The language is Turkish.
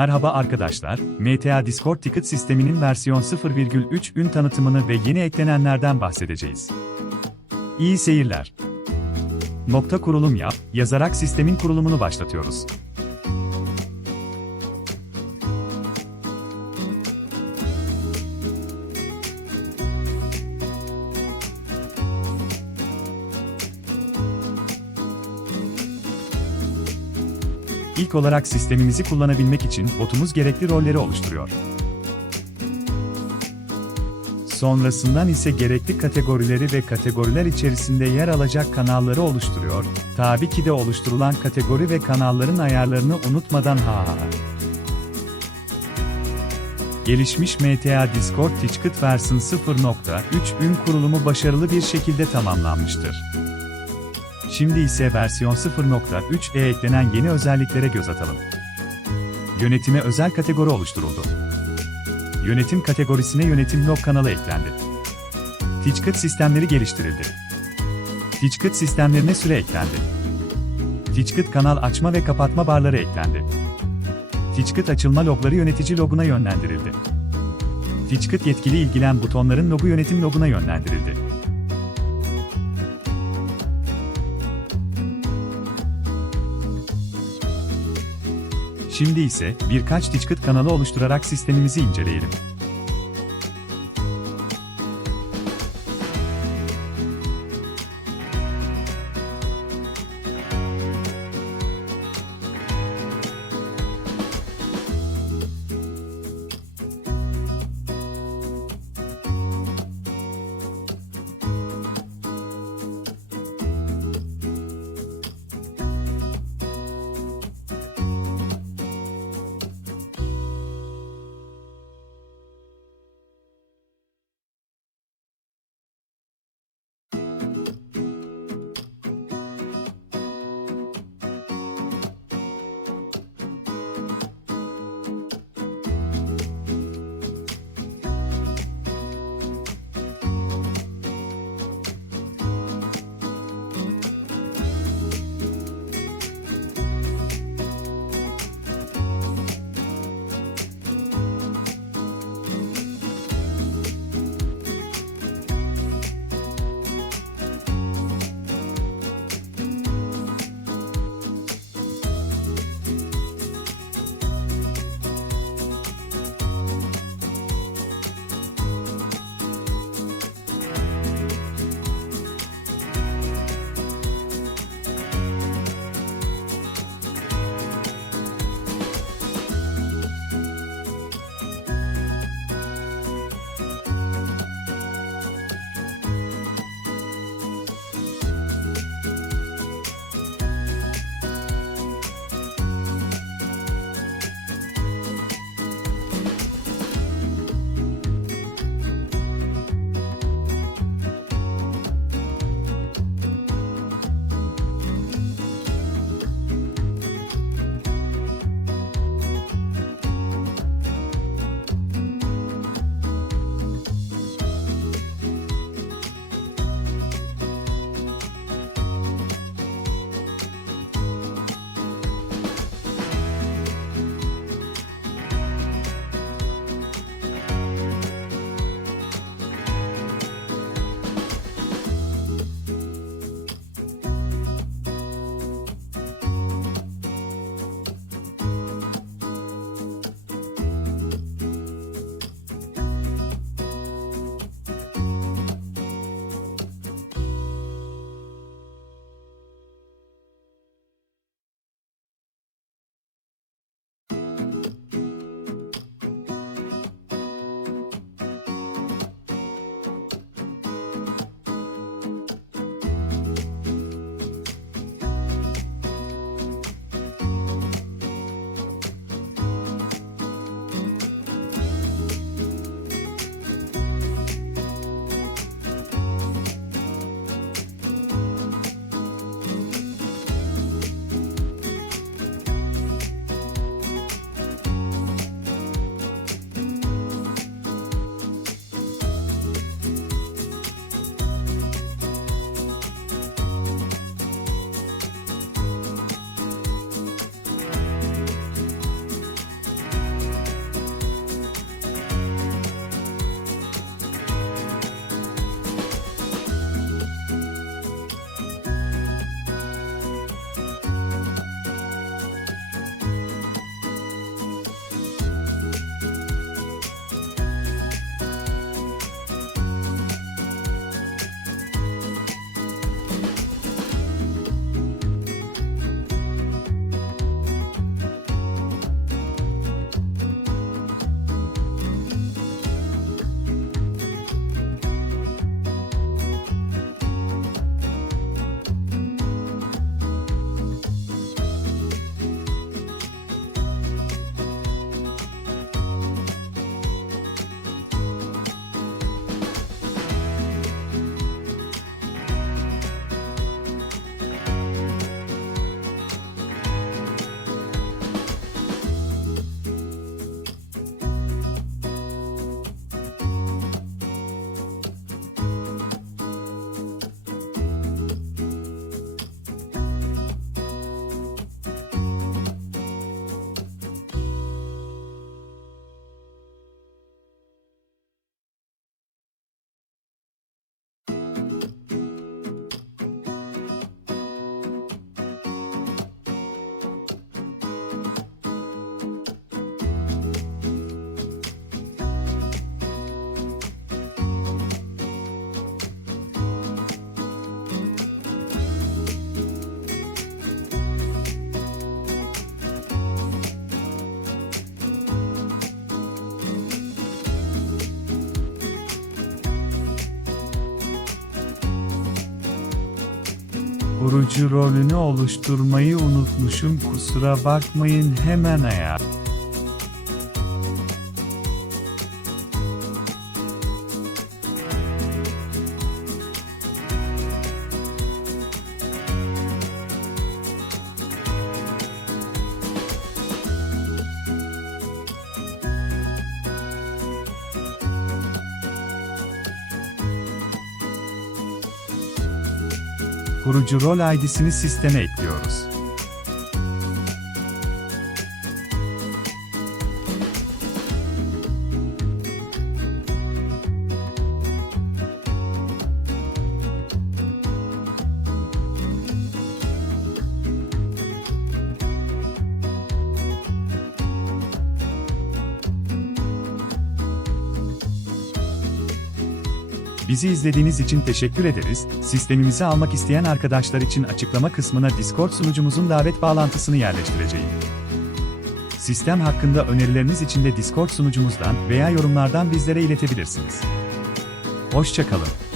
Merhaba arkadaşlar, MTA Discord Ticket sisteminin versiyon 0,3 ün tanıtımını ve yeni eklenenlerden bahsedeceğiz. İyi seyirler. Nokta kurulum yap, yazarak sistemin kurulumunu başlatıyoruz. İlk olarak sistemimizi kullanabilmek için botumuz gerekli rolleri oluşturuyor. Sonrasından ise gerekli kategorileri ve kategoriler içerisinde yer alacak kanalları oluşturuyor. Tabii ki de oluşturulan kategori ve kanalların ayarlarını unutmadan ha ha. Gelişmiş MTA Discord Ticket version 0.3 ün kurulumu başarılı bir şekilde tamamlanmıştır. Şimdi ise versiyon 0.3'e eklenen yeni özelliklere göz atalım. Yönetime özel kategori oluşturuldu. Yönetim kategorisine yönetim log kanalı eklendi. Ticket sistemleri geliştirildi. Ticket sistemlerine süre eklendi. Ticket kanal açma ve kapatma barları eklendi. Ticket açılma logları yönetici loguna yönlendirildi. Ticket yetkili ilgilen butonların logu yönetim loguna yönlendirildi. Şimdi ise birkaç Ticket kanalı oluşturarak sistemimizi inceleyelim. Kurucu rolünü oluşturmayı unutmuşum kusura bakmayın hemen ayar. Kurucu rol ID'sini sisteme ekliyoruz. Bizi izlediğiniz için teşekkür ederiz. Sistemimizi almak isteyen arkadaşlar için açıklama kısmına Discord sunucumuzun davet bağlantısını yerleştireceğim. Sistem hakkında önerileriniz için de Discord sunucumuzdan veya yorumlardan bizlere iletebilirsiniz. Hoşçakalın.